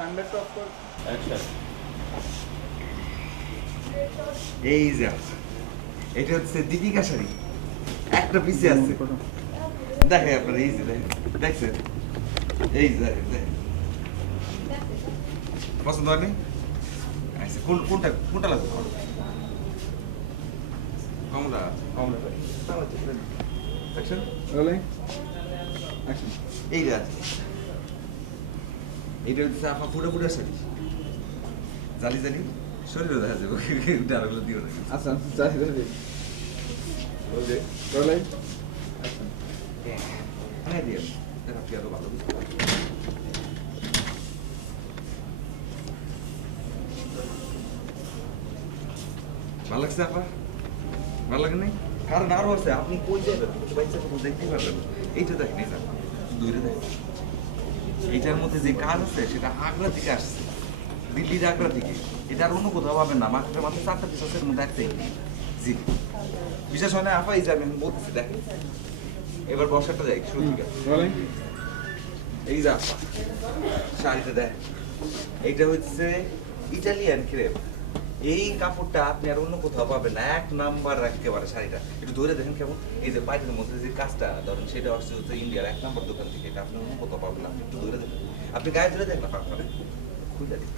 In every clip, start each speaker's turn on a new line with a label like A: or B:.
A: কর
B: এই যে আছে। এটা হচ্ছে দীপিকা শাড়ি। একটা পিসে আছে। দেখে আপনার এই যে দেখেন দেখছেন? এই যে দেখেন দেখেন। পছন্দ হয়নি? আচ্ছা কোন কোনটা কোনটা লাগবে? কমলা কমলা
A: অ্যাকশন
B: এই যে আছে। এইটা হচ্ছে আপনার ফুটে ফুটে শাড়ি জালি জালি। শরীরও দেখা যাবে। ডালগুলো দিও না
A: আচ্ছা যাই রেডি রোলিং অ্যাকশন
B: হ্যাঁ দিয়ে দেখা কি আরও ভালো বুঝতে ভালো লাগছে আপা? ভালো লাগে নাই কারণ আরও আছে আপনি কই যাবেন কোনো দেখতে পারবেন। এইটা দেখেন এই দেখেন দূরে দেখেন এইটার মধ্যে যে কাজ আছে সেটা আগ্রা থেকে আসছে। দিল্লির আগ্রা থেকে। এটা আর অন্য কোথাও পাবেন না। মাত্র মাত্র চারটা বিশ্বাসের মধ্যে একটাই জি। বিশেষ হয় না আপাই এই যাবেন বলতেছি দেখেন। এবার বর্ষাটা যাই শুরু থেকে। এই যে আপা শাড়িটা দেখ এইটা হচ্ছে ইটালিয়ান ক্রেপ। এই কাপড়টা আপনি আর অন্য কোথাও পাবেন না। এক নাম্বার একেবারে শাড়িটা। একটু ধরে দেখেন কেমন? এই যে পাইটের মধ্যে যে কাজটা ধরেন সেটা আসছে হচ্ছে ইন্ডিয়ার এক নাম্বার দোকান থেকে এটা আপনি অন্য কোথাও পাবেন না। একটু ধরে দেখেন। আপনি গায়ে ধরে দেখেন আপনার খুলে দেখেন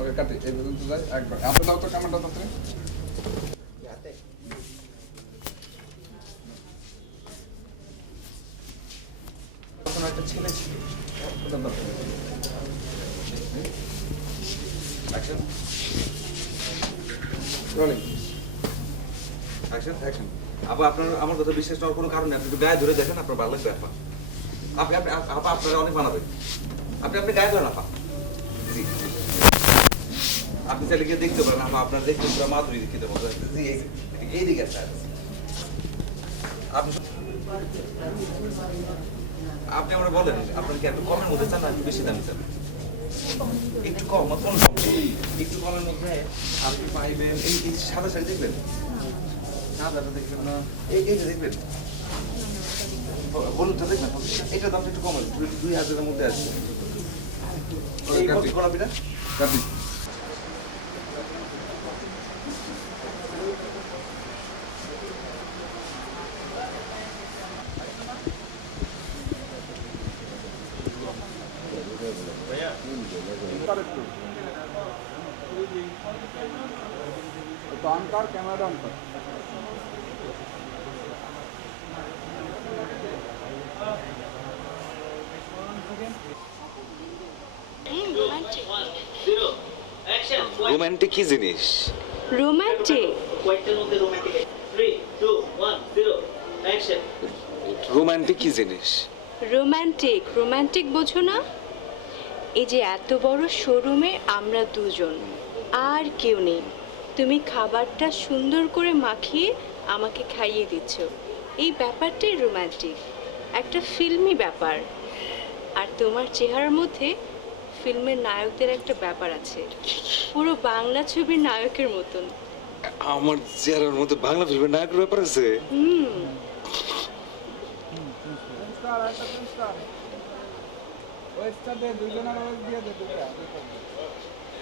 A: ওকে কাটি এই পর্যন্ত যাই একবার। আপনি দাও তো ক্যামেরাটা তাড়াতাড়ি।
B: তখন একটা ছেলে ছিল। অ্যাকশন
A: রোলিং
B: অ্যাকশন অ্যাকশন আবার আপনার, আমার কথা বিশ্বাস নেওয়ার কোনো কারণ নেই। আপনি গায়ে ধরে দেখেন, আপনার ভালো লাগবে, আপা। আপনি আপনি আপা, আপনারা অনেক বানাবেন আপনি আপনি গায়ে ধরেন, আপা। জি। আপনি চাইলে গিয়ে দেখতে পারেন, আপা, আপনার দেখতে পুরো মাধুরী দেখতে মতো। জি, এই দিকে আছে। আপনি আপনি আমরা বলেন, আপনার কি একটু কমের মধ্যে চান না? বেশি দামি চান। একটু কম নেই। একটু কমের মধ্যে আপনি পাইবেন এই সাদা শাড়ি দেখবেন? সাদাটা দেখবেন না। এই যে দেখবেন? হলুদটা দেখবেন? এটা দামটা একটু কম দুই- হাজারের মধ্যে আসবে।
A: অন কর ক্যামেরা অন কর
B: রোমান্টিক কি জিনিস?
C: অ্যাকশন
B: রোমান্টিক কি জিনিস?
D: রোমান্টিক রোমান্টিক বোঝো না? এই যে এত বড় শোরুমে আমরা দুজন। আর কেউ নেই। তুমি খাবারটা সুন্দর করে মাখিয়ে আমাকে খাইয়ে দিচ্ছ। এই ব্যাপারটাই রোম্যান্টিক একটা ফিল্মি ব্যাপার। আর তোমার চেহারার মধ্যে ফিল্মের নায়কদের একটা ব্যাপার আছে। পুরো বাংলা ছবির নায়কের মতন।
B: আমার চেহারার মধ্যে বাংলা ফিল্মের নায়কের ব্যাপার আছে?
D: হুম।
A: স্টার একটা স্টার ওই স্টার দে দুজনের দিয়ে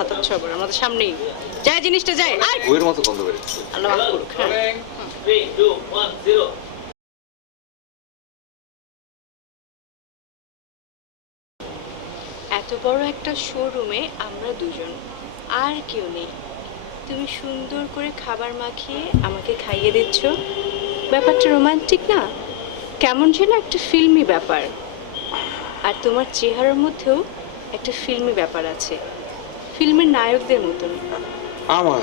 D: হাতার ছবর আমাদের সামনেই। যায় জিনিসটা যায় আর
B: বইয়ের মতো বন্ধ বেরোচ্ছে
D: আল্লাহ মাফ করুক হ্যাঁ। এত বড় একটা শোরুমে আমরা দুজন আর কেউ নেই। তুমি সুন্দর করে খাবার মাখিয়ে আমাকে খাইয়ে দিচ্ছ। ব্যাপারটা রোমান্টিক না? কেমন যেন একটা ফিল্মি ব্যাপার। আর তোমার চেহারার মধ্যেও একটা ফিল্মি ব্যাপার আছে। ফিল্মের নায়কদের মতন।
B: আমার?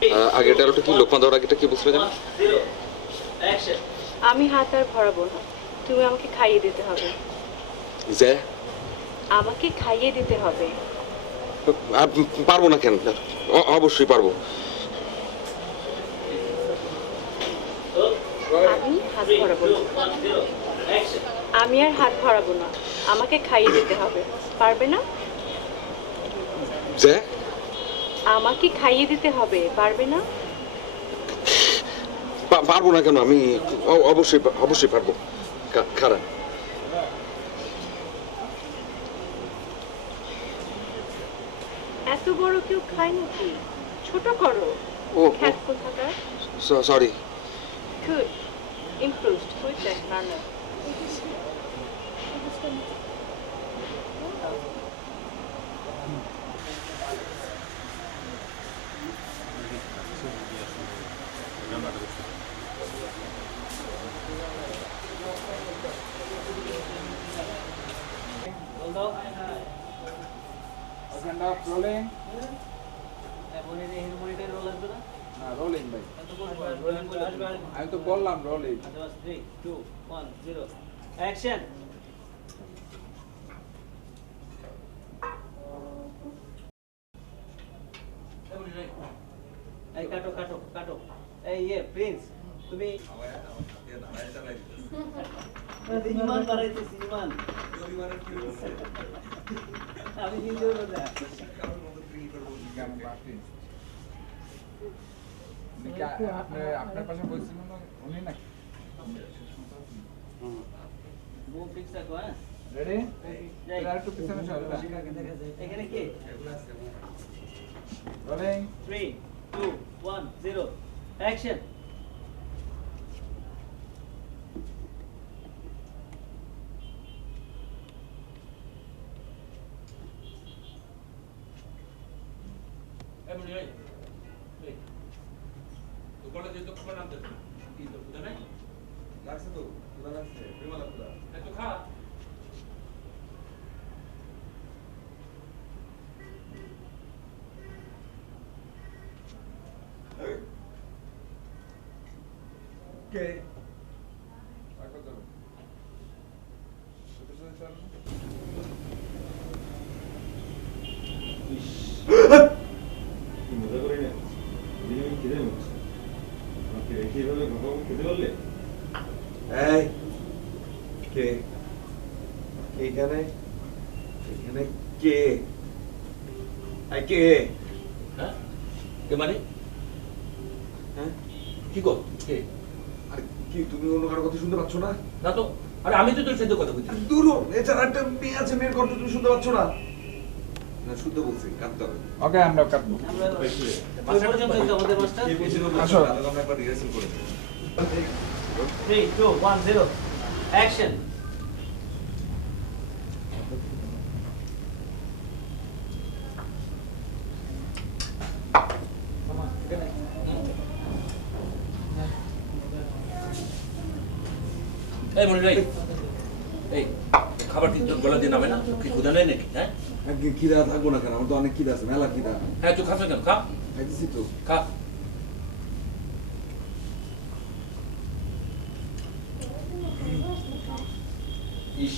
B: কি আগেটা কি
D: আমি হাত আর ভরাবো না। তুমি আমাকে খাইয়ে দিতে হবে। আমাকে খাইয়ে দিতে হবে।
B: পারব না কেন? অবশ্যই পারব।
D: আমি হাত ভরাবো না. আমি আর হাত ভরাবো না। আমাকে খাইয়ে দিতে হবে। পারবে না?
B: যে?
D: আমাকে খাইয়ে দিতে হবে। পারবে না?
B: পারব না কেন? আমি অবশ্যই অবশ্যই পারব। খারাপ।
D: এত বড় কেউ খায় নাকি ছোট করো
B: ও
D: খ্যাত কোথাকার
B: sorry
D: Good. Improved. With that manner.
C: Hold on.
A: ওখানটা রোলিং
C: মনে নেই মনিটর রোল আসবে না
A: না রোলিং ভাই
C: এত বলব রোলিং বলে আসবে
A: আমি তো বললাম rolling.
C: Three two one zero action এই কাটো কাটো কাটো। এই ইয়ে প্রিন্স তুমি আমি নিজেও না
A: আপনার আপনার পাশে বলছিলেন না উনি না
C: মুখ ঠিক থাকো হ্যাঁ
A: রেডি
C: যাই।
A: আর একটু পিছনে সরো
C: এখানে কে
A: rolling
C: three two one zero action
B: লাগছে কে? এখানে এখানে কে? এই কে?
E: হ্যাঁ? কে মানে?
B: হ্যাঁ?
E: কি গো কে?
B: কি তুমি অন্য কারও কথা শুনতে পাচ্ছ না?
E: না তো আরে আমি তো তোর সাথে কথা বলছি।
B: দূর এছাড়া একটা মেয়ে আছে মেয়ের কথা তুমি শুনতে পাচ্ছ না? না শুদ্ধ বলছি কাঁদতে হবে।
A: ওকে আমরা কাটবো? আসো।
B: আমরা একবার রিহার্সাল করে নিই।
C: Three two one zero action
E: এই মনে রাই এই খাবার কি গলা দিয়ে নামে না? কি ক্ষুদা নেই নাকি হ্যাঁ?
B: খিদা থাকব না কেন? আমার তো অনেক খিদা আছে মেলা খিদা
E: হ্যাঁ তুই খাস না কেন? খা।
B: খাইতেছি তো।
E: খা। ইস।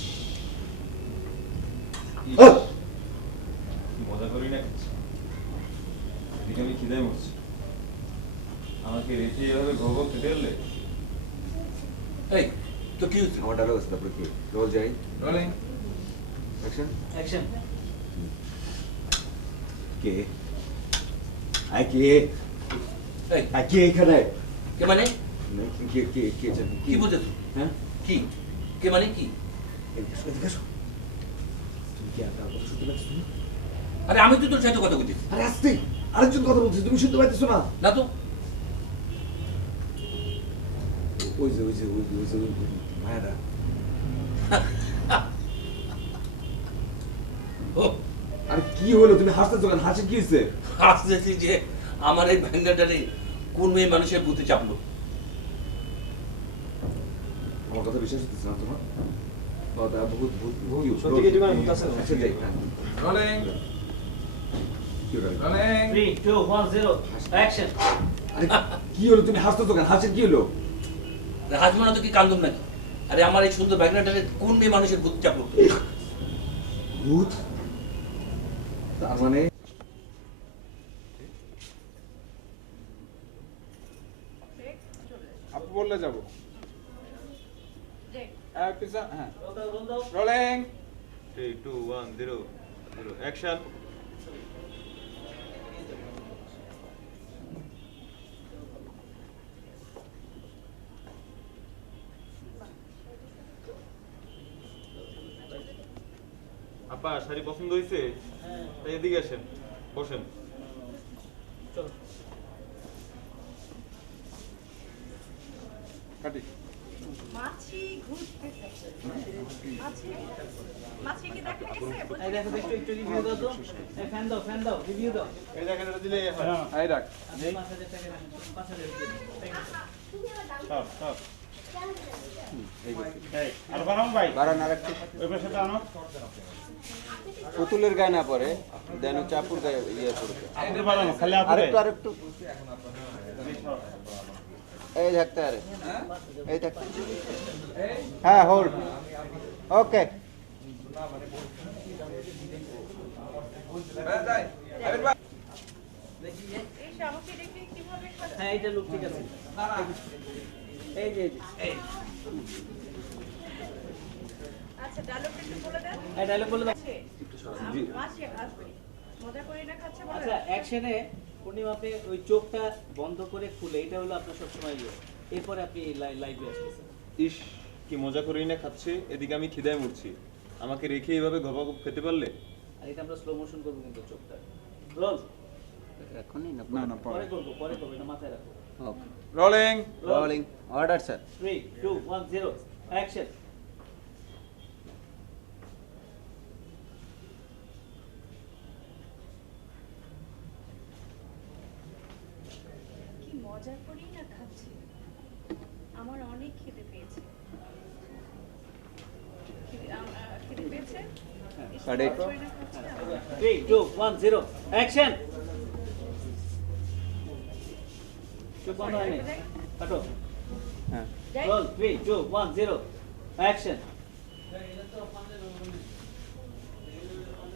E: ইস।
B: আহ!
F: কি মজা করি না খাচ্ছি এদিকে আমি খিদায় মরছি। আমাকে রেখে এভাবে ঘন খেতে পারলে
E: এই তো কি হচ্ছে
B: আমার ডায়লগ আছে তারপরে কি রোল যাই
A: রোলিং
B: অ্যাকশন
C: অ্যাকশন
B: কে আই কে
E: এই
B: আই কে এখানে
E: কে মানে
B: কে কে কে
E: কি তুই
B: হ্যাঁ
E: কি কে মানে কি
B: আর
E: আমি তো তোর সাথে কথা বলছি
B: আরে আসতে। আরেকজন কথা বলছে তুমি শুনতে পাচ্ছ না।
E: না তো।
B: ওই যে ওই যে ওই যে ওই
E: ও
B: আর কি হলো? তুমি হাসতেছো কেন? হাসি কি হয়েছে?
E: হাসতেছি যে আমার এই ভেঙ্গাটারে কোন মেয়ে মানুষের বুতে চাপলো।
B: আমার কথা বিশ্বাস হচ্ছে না তোমার? কথা
F: সত্যি কি ভূত আছে?
A: রোলিং
B: হলো?
A: Rolling
C: three two one zero action
B: আরে কি হলো? তুমি হাসতো তো কেন? হাসের কি হলো?
E: হাজমা না তো কি কান্দুম নাকি? আরে আমার এই সুন্দর ব্যাগনাটারে কোন মেয়ে মানুষের ভূত চাপলো?
B: ভূত? তার মানে?
A: আপু বললে যাব। হ্যাঁ rolling
F: three two one zero zero action আপা শাড়ি পছন্দ হয়েছে তাই এদিকে আসেন বসেন।
A: কাটি।
D: মাছি ঘুরতেছে মাছি? মাছি কি দেখা গেছে?
C: এই দেখো একটু একটু রিভিউ দাও তো। এই ফ্যান দাও ফ্যান দাও রিভিউ দাও।
F: এই দেখেন এটা দিলে হয়।
A: এই রাখ।
C: টাকা হাজার
G: সব সব। এই, আর বানাও ভাই।
A: বাড়ান আর একটু
G: ওই পাশে আনো।
A: পুতুলের গায়ে না পড়ে দেন চাপুর গায়ে ইয়ে পড়বে আরেকটু আরেকটু। এই থাকতে আরে। এই থাকতে হ্যাঁ হোল্ড ওকে
C: হ্যাঁ এটা লুক ঠিক আছে। এই যে এই যে, এই
D: আচ্ছা ডায়লগটা একটু বলে দেন।
C: এই ডায়লগ বলে দাও
D: না
C: আচ্ছা অ্যাকশনে পূর্ণিমাপে ওই চোখটা বন্ধ করে খুলে এটা হলো আপনার সবসময় ইয়ে। এরপরে আপনি লাইভে আসতেছেন।
F: ইস কি মজা করেই না খাচ্ছে। এদিকে আমি খিদায় মরছি। আমাকে রেখে এইভাবে ঘপাঘপ খেতে পারলে?
C: আর এটা আমরা স্লো মোশন করব কিন্তু চোখটা। রোল।
A: না? না
C: পরে। করব পরে করব এটা মাথায় রাখব।
A: Rolling
C: rolling
A: order sir
C: three two one zero action
D: কি মজা করেই না খাচ্ছি আমার অনেক খিদে পেয়েছে খিদে আম- আ, খিদে পেয়েছে
A: Ready?
D: মজা করে না খাচ্ছি না।
C: Three two one zero action